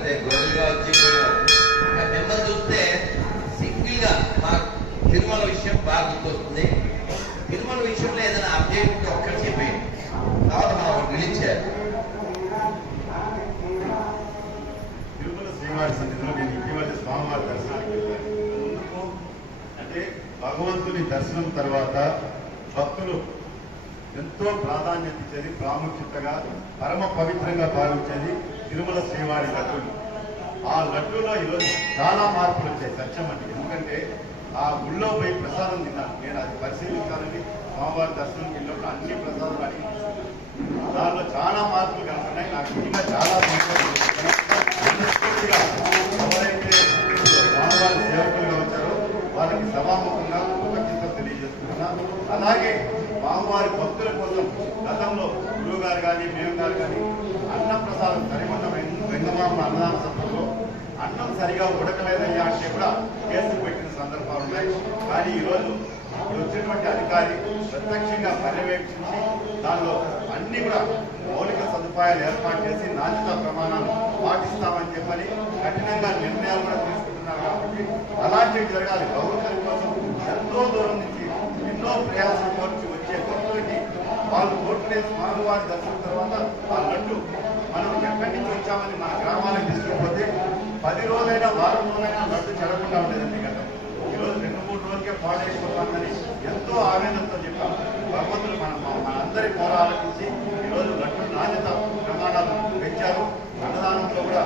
అదే గోరుగా వచ్చి మిమ్మల్ని చూస్తే సింగిల్ గా మా తిరుమల విషయం బాగా గుర్తొస్తుంది. తిరుమల విషయంలో ఏదైనా అప్డేట్ ఉంటే ఒక్కటి చెప్పేయండి, తర్వాత మనం రిలీజ్ చేయాలి. తిరుమల శ్రీవారి సన్నిధిలో నేను ఇటీవల స్వామివారి దర్శనానికి వెళ్ళాను. ఎందుకు అంటే భగవంతుని దర్శనం తర్వాత భక్తులు ఎంతో ప్రాధాన్యత ఇచ్చేది, ప్రాముఖ్యతగా పరమ పవిత్రంగా భావించేది తిరుమల శ్రీవారి లడ్డూలు. ఆ లడ్డూలో ఈరోజు చాలా మార్పులు వచ్చాయి సత్యం అండి. ఎందుకంటే ఆ గుళ్ళో పోయి ప్రసాదం తిన్నాను, నేను అది పరిశీలించాలని స్వామివారి దర్శనం వెళ్ళినప్పుడు అన్ని ప్రసాదాలు అడిగి దానిలో చాలా మార్పులు కనుకున్నాయి. నాకు ఇంకా చాలా ఎవరైతే స్వామివారి సేవకులుగా వచ్చారో వాళ్ళకి సభాముఖంగా కృతజ్ఞతలు తెలియజేస్తున్నా. అలాగే స్వామివారి భక్తుల కోసం గతంలో గురువు గారు కానీ మేము గారు కానీ అన్న ప్రసాదం సరికొండ వెంగమామ అన్నదాన సభలో అన్నం సరిగా ఉడకలేదయ్యా అంటే కూడా కేసులు పెట్టిన సందర్భాలు ఉన్నాయి. కానీ ఈరోజు వచ్చినటువంటి అధికారి ప్రత్యక్షంగా పర్యవేక్షించి దానిలో అన్ని కూడా మౌలిక సదుపాయాలు ఏర్పాటు చేసి నాణ్యతా ప్రమాణాలు పాటిస్తామని చెప్పని కఠినంగా నిర్ణయాలు కూడా తీసుకుంటున్నారు. కాబట్టి అలాంటివి జరగాలి. భగవంతుని కోసం ఎంతో దూరం నుంచి ఎన్నో ప్రయాసం కోర్చి వచ్చే భక్తులకి వాళ్ళు కోర్టులే స్వామివారి దర్శనం తర్వాత ఆ లడ్డు మనం ఎక్కడి నుంచి వచ్చామని మన గ్రామాలకు తీసుకుపోతే 10 రోజులైనా వారం రోజులైనా లడ్డు చెడకుండా ఉండేదండి. కదా ఈరోజు 2-3 రోజులకే పాడైపోతుందని ఎంతో ఆవేదనతో చెప్పాం. భగవంతులు మనందరి పోరాటం ఆలోచించి ఈరోజు లడ్డు నాణ్యత ప్రమాణాలు పెంచారు. అన్నదానంలో కూడా